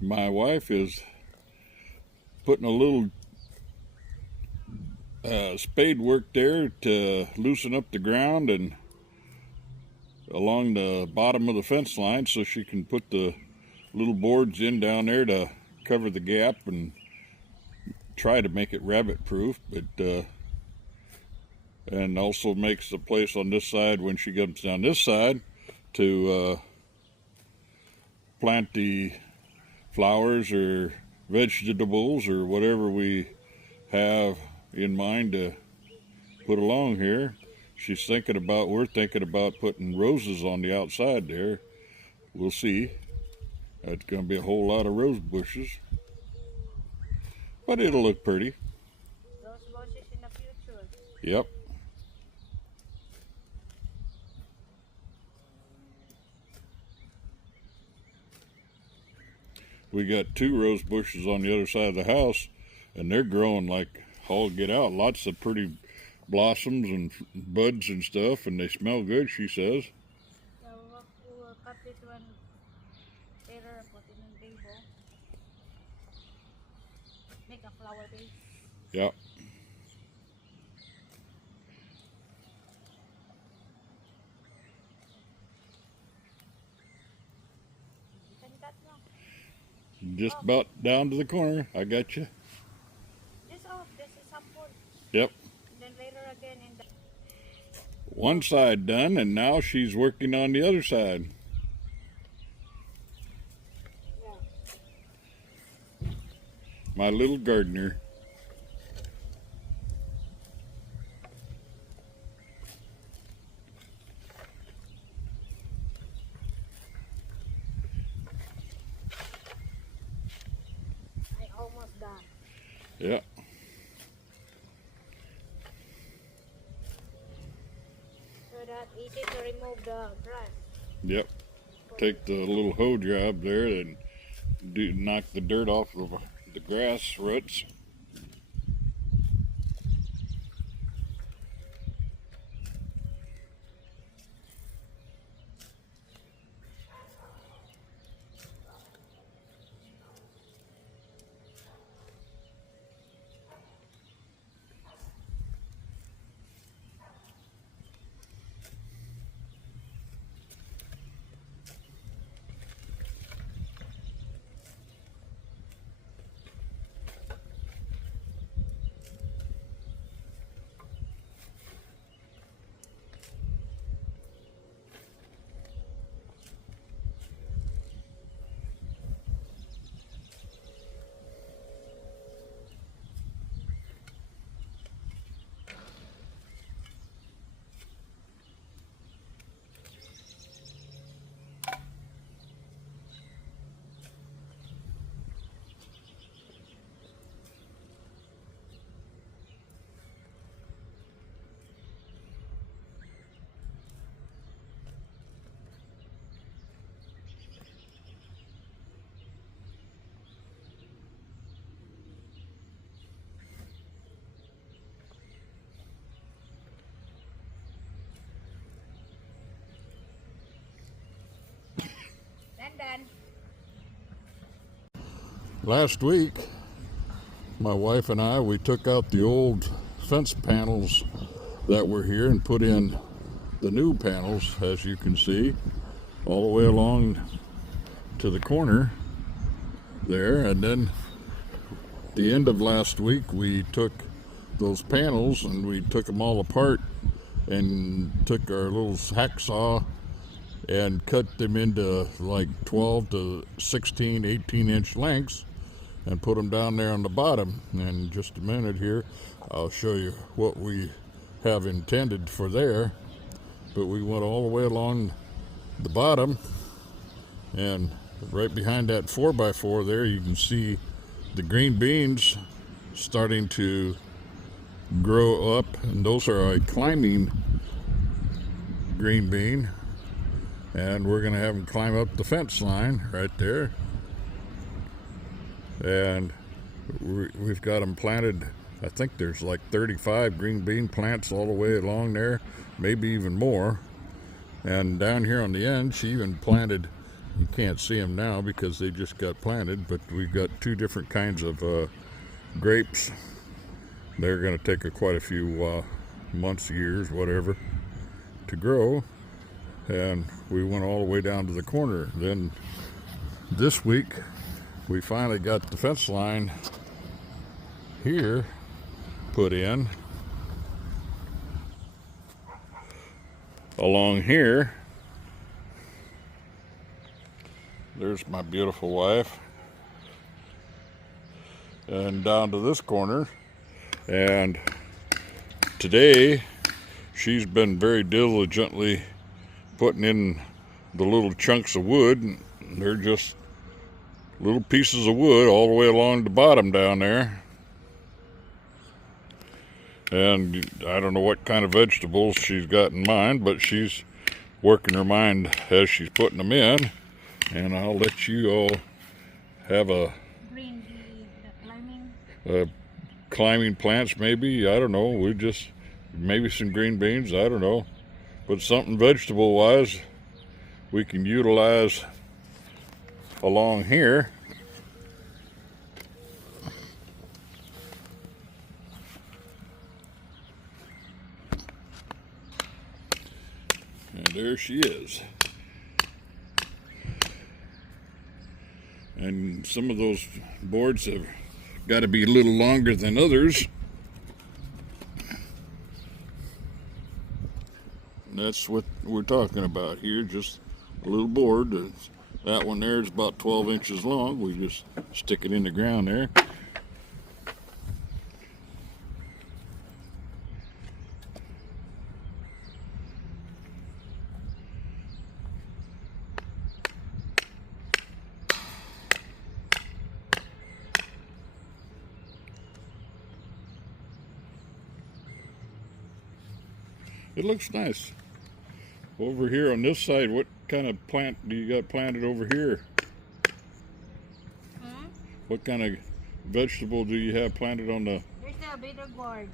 My wife is putting a little spade work there to loosen up the ground and along the bottom of the fence line so she can put the little boards in down there to cover the gap and try to make it rabbit proof, but and also makes the place on this side when she comes down this side to plant the flowers or vegetables or whatever we have in mind to put along here. We're thinking about putting roses on the outside there. We'll see. That's going to be a whole lot of rose bushes, but it'll look pretty. Rose bushes in the future. Yep. We got 2 rose bushes on the other side of the house, and they're growing like all get out. Lots of pretty blossoms and buds and stuff, and they smell good, she says. Yeah, we will cut this one later, put it in the table. Make a flower base. Yep. You can cut now. Just about down to the corner. I got you. This is sample. Yep. Then later again in the One side done, and now she's working on the other side. yeah. My little gardener. I almost done. Yeah. So that easy to remove the grass. Yep. Take the little hoe job there and knock the dirt off of the grass roots. Done. Last week, my wife and I, we took out the old fence panels that were here and put in the new panels, as you can see, all the way along to the corner there. And then the end of last week, we took those panels and we took them all apart and took our little hacksaw and cut them into like 12 to 16, 18-inch lengths and put them down there on the bottom. And in just a minute here, I'll show you what we have intended for there. But we went all the way along the bottom, and right behind that 4x4 there, you can see the green beans starting to grow up, and those are a climbing green bean. And we're going to have them climb up the fence line right there. And we've got them planted. I think there's like 35 green bean plants all the way along there, maybe even more. And down here on the end, she even planted You can't see them now because they just got planted, but we've got two different kinds of grapes. They're going to take quite a few months, years, whatever, to grow. And we went all the way down to the corner. Then this week, we finally got the fence line here put in along here. There's my beautiful wife. And down to this corner. And today, she's been very diligently putting in the little chunks of wood. They're just little pieces of wood all the way along the bottom down there. And I don't know what kind of vegetables she's got in mind, but she's working her mind as she's putting them in. And I'll let you all have a Green bee, the climbing. Climbing plants, maybe. I don't know. Maybe some green beans. I don't know. But something vegetable wise we can utilize along here. And there she is. And some of those boards have got to be a little longer than others. And that's what we're talking about here, just a little board. That one there is about 12 inches long. We just stick it in the ground there. It looks nice. Over here on this side, what kind of plant do you got planted over here? What kind of vegetable do you have planted on the... There's the bitter gourd.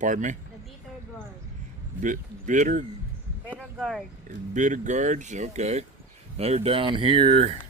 Pardon me? The bitter gourd. Bitter? Bitter gourd. Bitter gourds, okay. They're down here,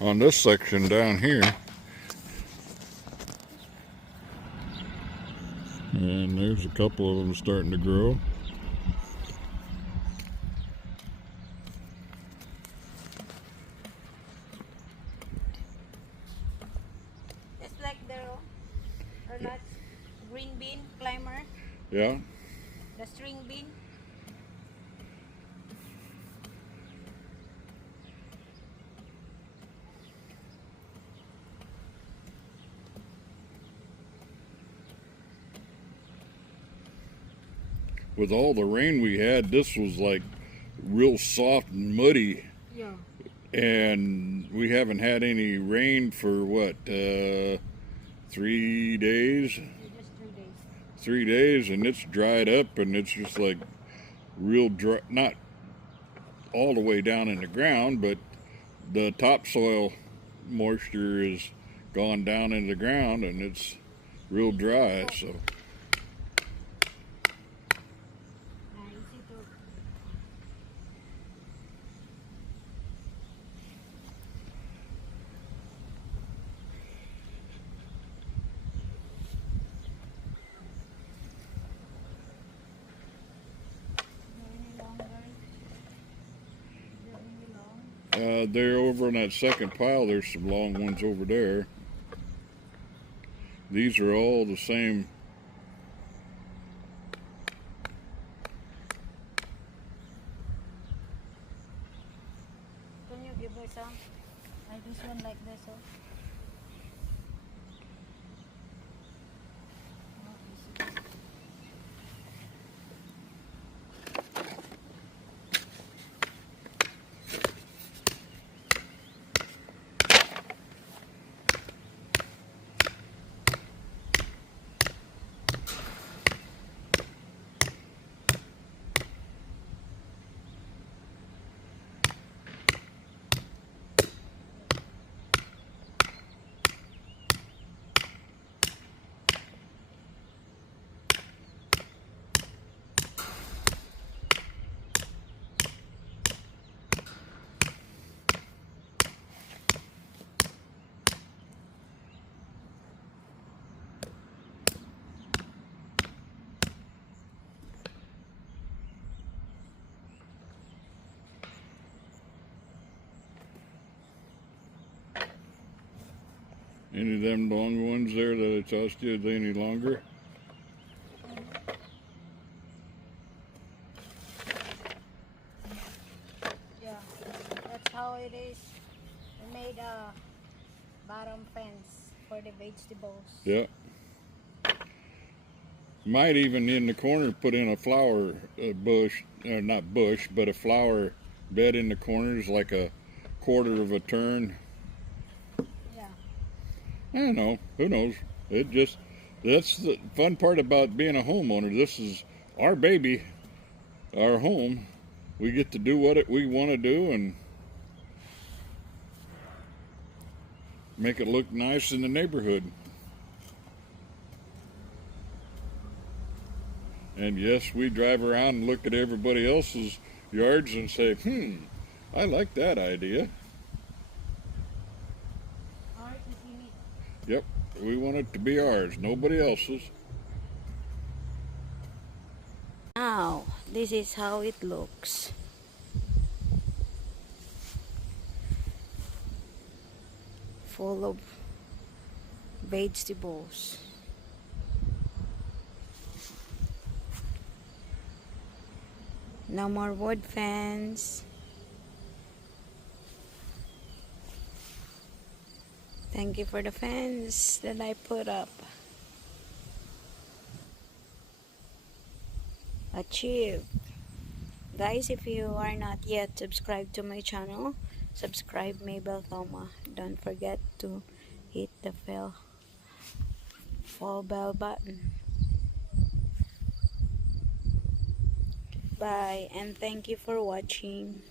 on this section down here. And there's a couple of them starting to grow. Just like the or not green bean climber. Yeah. The string bean. With all the rain we had, this was like real soft and muddy. Yeah. And we haven't had any rain for what, 3 days? Just 3 days. 3 days, and it's dried up, and it's just like real dry, not all the way down in the ground, but the topsoil moisture is gone down in the ground, and it's real dry, so. They're over in that second pile. There's some long ones over there. These are all the same. Can you give her some? Like this one, like this, oh. Any of them long ones there that I tossed you, are they any longer? Yeah, that's how it is. We made a bottom fence for the vegetables. Yeah. Might even in the corner put in a flower bush, or not bush, but a flower bed in the corners, like a quarter of a turn. Yeah. I don't know. Who knows? That's the fun part about being a homeowner. This is our baby, our home. We get to do what we want to do and make it look nice in the neighborhood. And yes, we drive around and look at everybody else's yards and say, I like that idea. Ours is unique. Yep, we want it to be ours, nobody else's. Now, this is how it looks. Full of vegetables. No more wood fence. Thank you for the fence that I put up. Achieved. Guys, if you are not yet subscribed to my channel, subscribe Mabel Thumma. Don't forget to hit the bell button. Bye and thank you for watching.